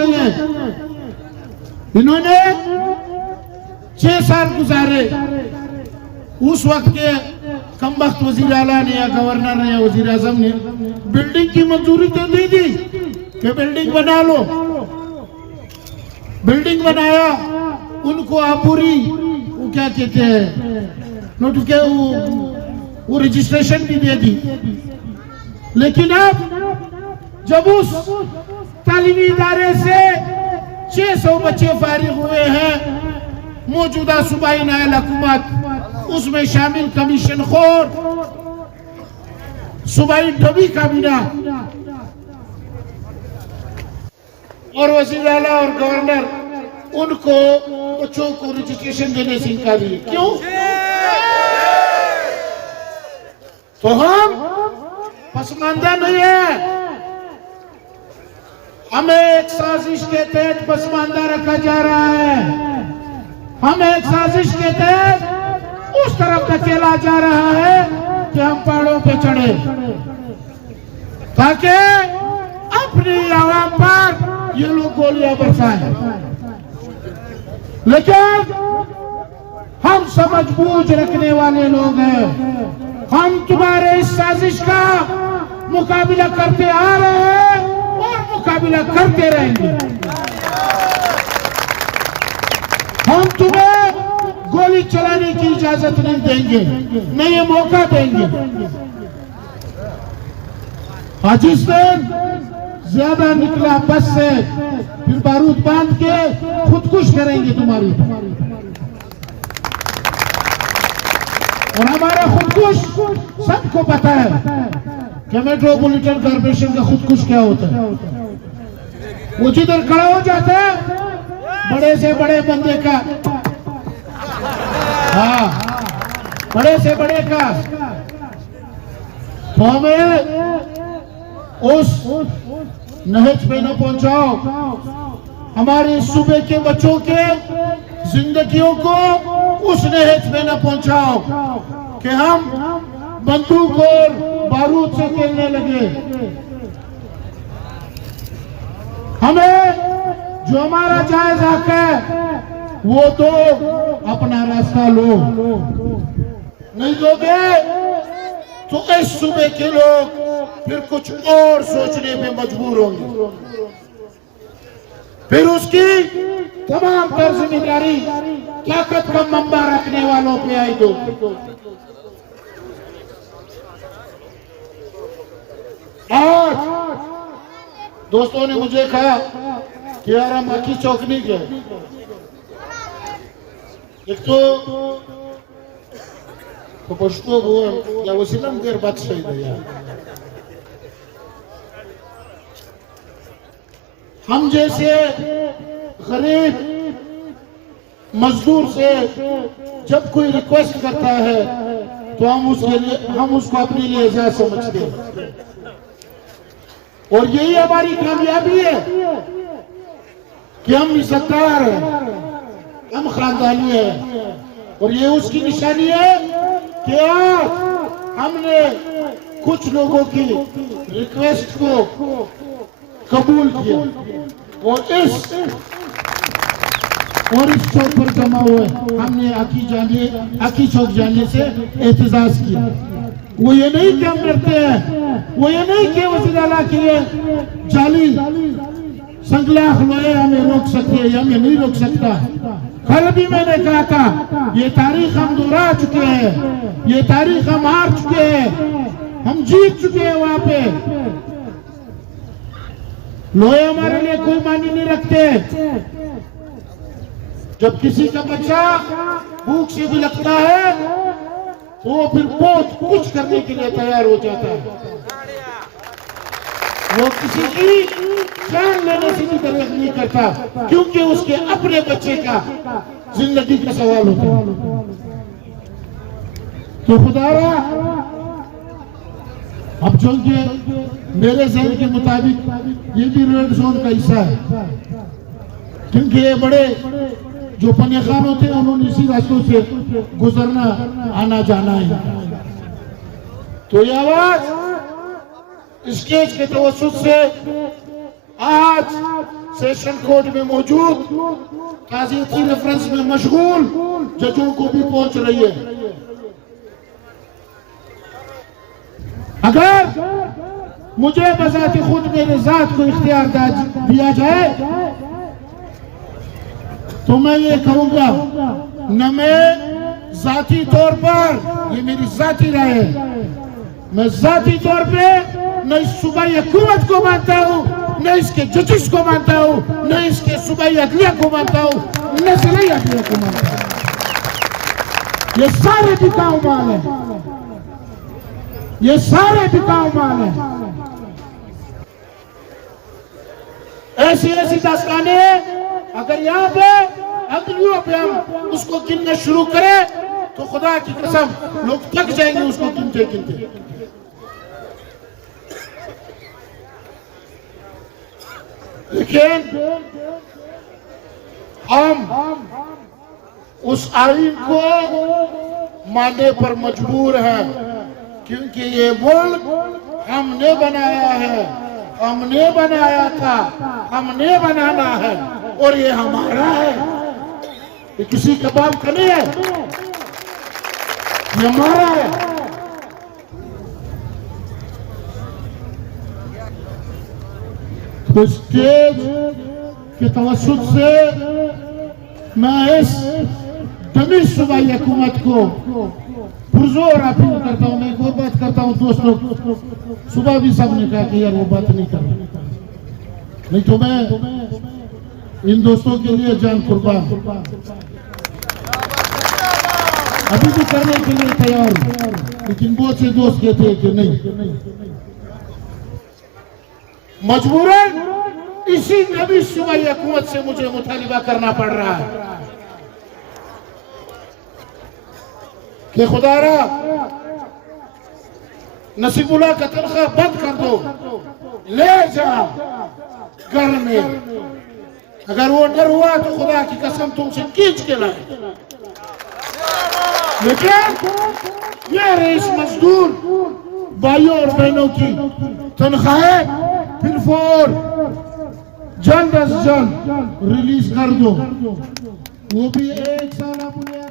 नहीं है। इन्होंने 6 साल गुजारे। उस वक्त के कमबख्त वजीर आला ने या गवर्नर ने या वजीर आजम ने बिल्डिंग की मंजूरी तो दी थी कि बिल्डिंग बना लो। बिल्डिंग बनाया, उनको अपूरी वो क्या कहते हैं नोटिफिकेशन, वो रजिस्ट्रेशन भी दे दी। लेकिन अब जब उस तालीमी इदारे से 600 बच्चे फारिग हुए हैं, मौजूदा सूबाई नायल हुकूमत उसमें शामिल कमीशन खोर सूबाई डबी काबीना और वजीर आला और गवर्नर उनको बच्चों को रजिस्ट्रेशन देने से इनकार दिए। क्यों? तो हम पसमानदा नहीं है, हमें एक साजिश के तहत पसमानदा रखा जा रहा है। हमें एक साजिश के तहत उस तरफ धकेला जा रहा है कि हम पहाड़ों पे चढ़े ताकि अपनी आवाम पर ये लोग गोलियां बरसाएं। लेकिन हम समझ बूझ रखने वाले लोग हैं। हम तुम्हारे इस साजिश का मुकाबला करते आ रहे हैं और मुकाबला करते रहेंगे। हम तुम्हें गोली चलाने की इजाजत नहीं देंगे, न ये मौका देंगे। आज इस दिन ज्यादा निकला बस से, फिर बारूद बांध के खुदकुश करेंगे तुम्हारी। और हमारा खुदकुश सबको पता है कि मेट्रोपॉलिटन कॉर्पोरेशन का खुदकुश क्या होता है। वो जिधर खड़ा हो जाता है बड़े से बड़े बंदे का, हाँ बड़े से बड़े का, तो हमें उस नहज पे न पहुंचाओ। हमारे सूबे के बच्चों के जिंदगियों को उस नहज पे न पहुंचाओ कि हम बंदूक और बारूद से खेलने लगे। हमें जो हमारा जायज हक है वो तो अपना रास्ता लो, नहीं दोगे तो इस सूबे के लोग फिर कुछ और सोचने पे मजबूर होंगे। फिर उसकी तमाम तर जिम्मेदारी ताकत का मंबा रखने वालों पे आई। दो आज दोस्तों ने मुझे कहा कि यार हम आखी चौक नहीं गए। एक तो पश्तो वो या वो सिलम देर बात सही है यार। हम जैसे गरीब मजदूर से जब कोई रिक्वेस्ट करता है तो हम उसको अपने लिए एजाज समझते हैं। और यही हमारी कामयाबी है कि हम इज्जतदार हैं, हम खानदानी हैं। और ये उसकी निशानी है कि आज हमने कुछ लोगों की रिक्वेस्ट को कबूल किया और इस चौक पर जमा हुए हमने आकी चौक जाने से एहतजाज किया। वो ये नहीं कि हम डरते हैं, वो ये नहीं कि वज़ीर आला के लिए जाली संगलाख लोहे हमें रोक सकते हैं, हमें नहीं रोक सकता। कल भी मैंने कहा था ये तारीख हम दोहरा चुके हैं, ये तारीख हम हार चुके हैं, हम जीत चुके हैं। वहां पे लोहे हमारे लिए कोई मानी नहीं रखते। जब किसी का बच्चा भूख से भी लगता है तो वो फिर बहुत कुछ करने के लिए तैयार हो जाता है। वो किसी की जान लेने से भी दरेक नहीं करता क्योंकि उसके अपने बच्चे का जिंदगी का सवाल होता है। तो खुदारा अब जो मेरे जहन के मुताबिक ये भी रेड जोन का हिस्सा है, क्योंकि ये बड़े जो पने खान होते हैं उन्होंने इसी रास्तों से गुजरना आना जाना है। तो ये आवाज स्टेज के तवज्जुह से आज सेशन कोर्ट में मौजूद, ताज़ियती रेफरेंस में मशगूल जजों को भी पहुंच रही है। अगर मुझे बजाते खुद मेरे जात को इख्तियार दिया जाए तो मैं ये कहूंगा, न मैं जाती तौर पर, ये मेरी जाती राय है, मैं जाती तौर पे न इस सूबाई हुकूमत को मानता हूँ, न इसके जजिस को मानता हूँ, न इसके सूबाई अदलिया को मानता हूँ, न जिला अदलिया को मानता हूँ। ये सारे बिकाऊ माल है, ये सारे बिकाऊ माल है। ऐसी ऐसी दास्तानें हैं, अगर यहाँ पे अदलियों पे हम उसको गिनना शुरू करें तो खुदा की कसम लोग थक जाएंगे उसको गिनते गिनते। लेकिन हम उस आईन को मानने पर मजबूर हैं, क्योंकि ये मुल्क हमने बनाया है, हमने बनाया था, हमने बनाना है और ये हमारा है। ये किसी का बाप का नहीं है, ये हमारा है। तो स्टेज के तवस्सुत से मैं इस दमिश सूबाई हुकूमत को पुरजोर अपील करता हूँ। मैं एक और बात करता हूँ दोस्तों, सुबह भी सबने कहा कि यार वो बात नहीं करना, नहीं तो मैं इन दोस्तों के लिए जान कुर्बान, अभी भी करने के लिए तैयार हूं। लेकिन बहुत से दोस्त कहते हैं कि नहीं, मजबूरन इसी नबी सूबाई हुकूमत से मुझे मुतालिबा करना पड़ रहा है कि खुदारा नसीबुल्लाह का तनख्वाह बंद कर दो, ले जा घर में। अगर वो न हुआ तो खुदा की कसम तुमसे खींच के लाए। लेकिन ये रईस मजदूर भाइयों और बहनों की तनख्वाहें फिलफोर जल्द अज जल्द रिलीज कर दो, वो भी 1 साल बुनियाद